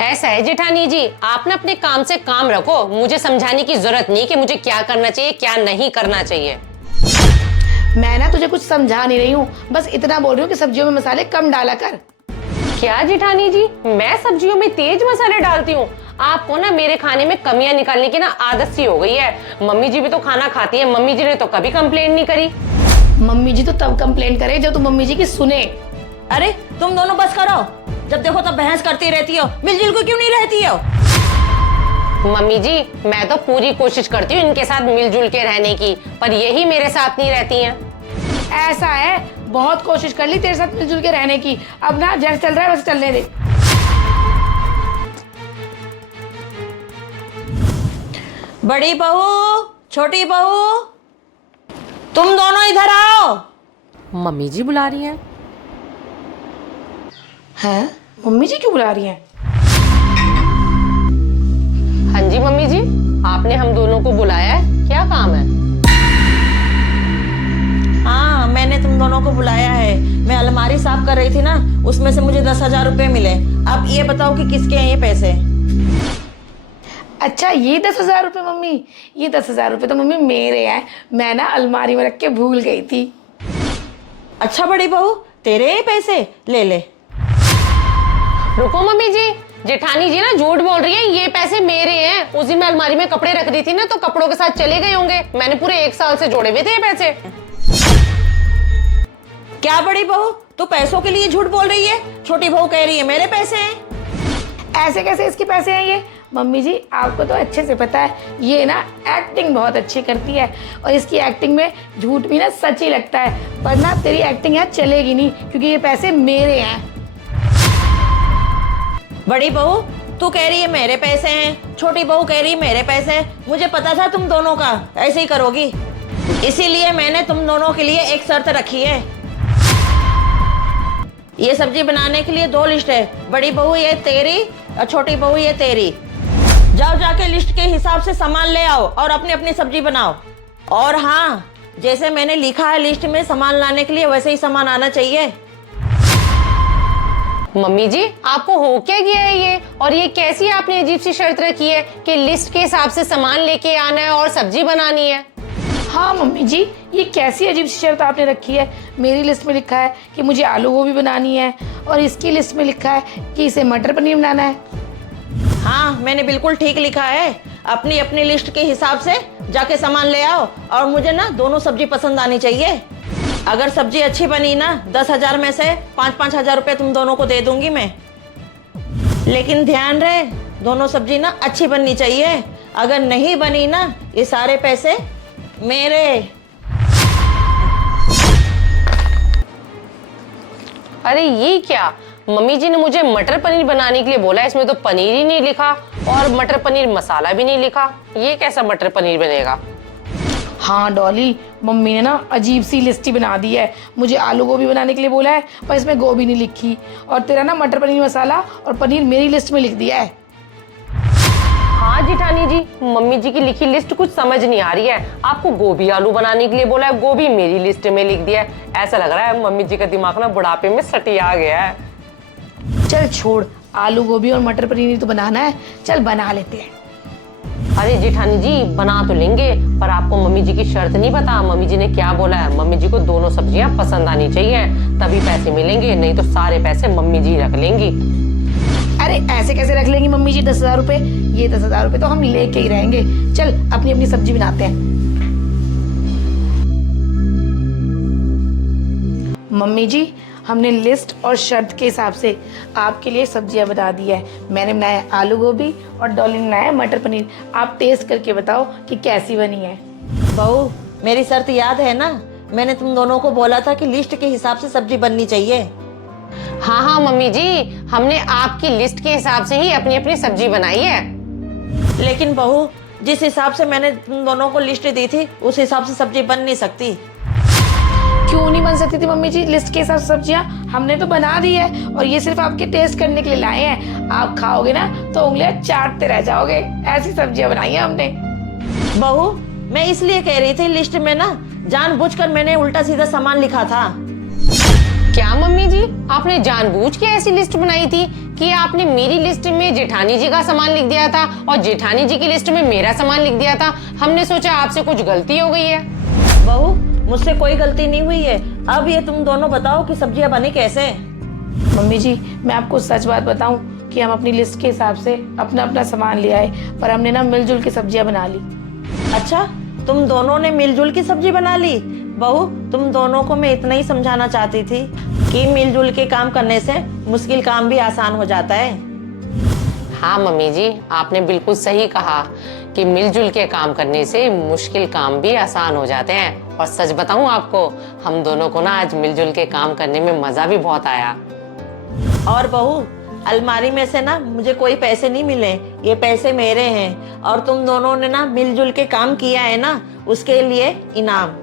ऐसा है जेठानी जी, आप ना अपने काम से काम रखो, मुझे समझाने की जरूरत नहीं कि मुझे क्या करना चाहिए क्या नहीं करना चाहिए। मैं ना तुझे कुछ समझा नहीं रही हूँ, बस इतना बोल रही हूँ कि सब्जियों में मसाले कम डाला कर। क्या जेठानी जी, मैं सब्जियों में तेज मसाले डालती हूँ? आपको ना मेरे खाने में कमियां निकालने की ना आदत सी हो गई है। मम्मी जी भी तो खाना खाती है, मम्मी जी ने तो कभी कंप्लेंट नहीं करी। मम्मी जी तो तब कंप्लेंट करे जब तुम मम्मी जी की सुने। अरे तुम दोनों बस करो, जब देखो तब बहस करती रहती हो, मिलजुल को क्यों नहीं रहती हो? मम्मी जी, मैं तो पूरी कोशिश करती हूँ इनके साथ मिलजुल के रहने की, पर यही मेरे साथ नहीं रहती हैं। ऐसा है, बहुत कोशिश कर ली तेरे साथ मिलजुल के रहने की, अब ना जैसे चल रहा है वैसे चलने दे। बड़ी बहू, छोटी बहू, तुम दोनों इधर आओ। मम्मी जी बुला रही हैं। हैं? मम्मी जी क्यों बुला रही हैं? हाँ जी मम्मी जी, आपने हम दोनों को बुलाया है, क्या काम है? हाँ, मैंने तुम दोनों को बुलाया है। मैं अलमारी साफ कर रही थी ना, उसमें से मुझे 10,000 रुपए मिले। अब ये बताओ कि किसके हैं ये पैसे? अच्छा, ये 10,000 रुपये मम्मी, ये 10,000 रुपये तो मम्मी मेरे हैं, मैं ना अलमारी में रख के भूल गई थी। अच्छा बड़ी बहू, तेरे ये पैसे ले ले। रुको मम्मी जी, जेठानी जी ना झूठ बोल रही है, ये पैसे मेरे हैं। उस दिन मैं अलमारी में कपड़े रख दी थी ना, तो कपड़ों के साथ चले गए होंगे। मैंने पूरे 1 साल से जोड़े हुए थे ये पैसे। क्या बड़ी बहू, तू पैसों के लिए झूठ बोल रही है? छोटी बहू कह रही है मेरे पैसे हैं। ऐसे कैसे इसके पैसे हैं ये? मम्मी जी आपको तो अच्छे से पता है, ये ना एक्टिंग बहुत अच्छी करती है, और इसकी एक्टिंग में झूठ भी ना सच ही लगता है। पर ना तेरी एक्टिंग यहाँ चलेगी नहीं, क्योंकि ये पैसे मेरे हैं। बड़ी बहू, तू कह रही है मेरे पैसे हैं, छोटी बहू कह रही है मेरे पैसे हैं। मुझे पता था तुम दोनों का ऐसे ही करोगी, इसीलिए मैंने तुम दोनों के लिए एक शर्त रखी है। ये सब्जी बनाने के लिए 2 लिस्ट है, बड़ी बहू ये तेरी और छोटी बहू ये तेरी। जाओ जाके लिस्ट के हिसाब से सामान ले आओ और अपनी अपनी सब्जी बनाओ। और हाँ, जैसे मैंने लिखा है लिस्ट में सामान लाने के लिए, वैसे ही सामान आना चाहिए। मम्मी जी, आपको हो क्या गया है ये? और ये कैसी आपने अजीब सी शर्त रखी है कि लिस्ट के हिसाब से सामान लेके आना है और सब्जी बनानी है? हाँ मम्मी जी, ये कैसी अजीब सी शर्त आपने रखी है? मेरी लिस्ट में लिखा है कि मुझे आलू गोभी बनानी है, और इसकी लिस्ट में लिखा है कि इसे मटर पनीर बनाना है। हाँ, मैंने बिल्कुल ठीक लिखा है। अपनी अपनी लिस्ट के हिसाब से जाके सामान ले आओ, और मुझे ना दोनों सब्जी पसंद आनी चाहिए। अगर सब्जी अच्छी बनी ना, 10,000 में से 5-5 हजार रुपए तुम दोनों को दे दूंगी मैं। लेकिन ध्यान रहे, दोनों सब्जी ना अच्छी बननी चाहिए। अगर नहीं बनी ना, ये सारे पैसे मेरे। अरे ये क्या, मम्मी जी ने मुझे मटर पनीर बनाने के लिए बोला, इसमें तो पनीर ही नहीं लिखा और मटर पनीर मसाला भी नहीं लिखा। ये कैसा मटर पनीर बनेगा? हाँ डॉली, मम्मी ने ना अजीब सी लिस्ट ही बना दी है। मुझे आलू गोभी बनाने के लिए बोला है, पर इसमें गोभी नहीं लिखी, और तेरा ना मटर पनीर मसाला और पनीर मेरी लिस्ट में लिख दिया है। हाँ जेठानी जी, मम्मी जी की लिखी लिस्ट कुछ समझ नहीं आ रही है। आपको गोभी आलू बनाने के लिए बोला है, गोभी मेरी लिस्ट में लिख दिया है। ऐसा लग रहा है मम्मी जी का दिमाग ना बुढ़ापे में सटिया गया है। चल छोड़, आलू गोभी और मटर पनीर तो बनाना है, चल बना लेते हैं। अरे जेठानी जी, बना तो लेंगे, पर आपको मम्मी जी की शर्त नहीं पता। मम्मी जी ने क्या बोला है? मम्मी जी को दोनों सब्जियां पसंद आनी चाहिए, तभी पैसे मिलेंगे, नहीं तो सारे पैसे मम्मी जी रख लेंगी। अरे ऐसे कैसे रख लेंगी मम्मी जी 10,000 रुपये? ये 10,000 रुपये तो हम लेके ही रहेंगे। चल अपनी अपनी सब्जी बनाते हैं। मम्मी जी, हमने लिस्ट और शर्त के हिसाब से आपके लिए सब्जियां बना दी है। मैंने बनाया आलू गोभी और डॉली ने बनाया मटर पनीर। आप टेस्ट करके बताओ कि कैसी बनी है। बहू, मेरी शर्त याद है ना? मैंने तुम दोनों को बोला था कि लिस्ट के हिसाब से सब्जी बननी चाहिए। हाँ हाँ मम्मी जी, हमने आपकी लिस्ट के हिसाब से ही अपनी अपनी सब्जी बनाई है। लेकिन बहू, जिस हिसाब से मैंने तुम दोनों को लिस्ट दी थी, उस हिसाब से सब्जी बन नहीं सकती। क्यों नहीं बन सकती थी मम्मी जी? लिस्ट के हिसाब से सब्जियां हमने तो बना दी है, और ये सिर्फ आपके टेस्ट करने के लिए लाए हैं। आप खाओगे ना तो उंगलियां चाटते रह जाओगे, ऐसी सब्जियां बनाई हैं हमने। बहू, मैं इसलिए कह रही थी, लिस्ट में ना जानबूझकर मैंने उल्टा सीधा सामान लिखा था। क्या मम्मी जी, आपने जानबूझ के ऐसी लिस्ट बनाई थी कि आपने मेरी लिस्ट में जेठानी जी का सामान लिख दिया था और जेठानी जी की लिस्ट में मेरा सामान लिख दिया था। हमने सोचा आपसे कुछ गलती हो गई है। बहू, मुझसे कोई गलती नहीं हुई है। अब ये तुम दोनों बताओ कि सब्जियां बनी कैसे। मम्मी जी, मैं आपको सच बात बताऊं कि हम अपनी लिस्ट के हिसाब से अपना अपना सामान ले आए, पर हमने ना मिलजुल के सब्जियां बना ली। अच्छा, तुम दोनों ने मिलजुल की सब्जी बना ली। बहू, तुम दोनों को मैं इतना ही समझाना चाहती थी कि मिलजुल के काम करने से मुश्किल काम भी आसान हो जाता है। हाँ मम्मी जी, आपने बिल्कुल सही कहा कि मिलजुल के काम करने से मुश्किल काम भी आसान हो जाते हैं। और सच बताऊं आपको, हम दोनों को ना आज मिलजुल के काम करने में मजा भी बहुत आया। और बहू, अलमारी में से ना मुझे कोई पैसे नहीं मिले, ये पैसे मेरे हैं और तुम दोनों ने ना मिलजुल के काम किया है ना, उसके लिए इनाम।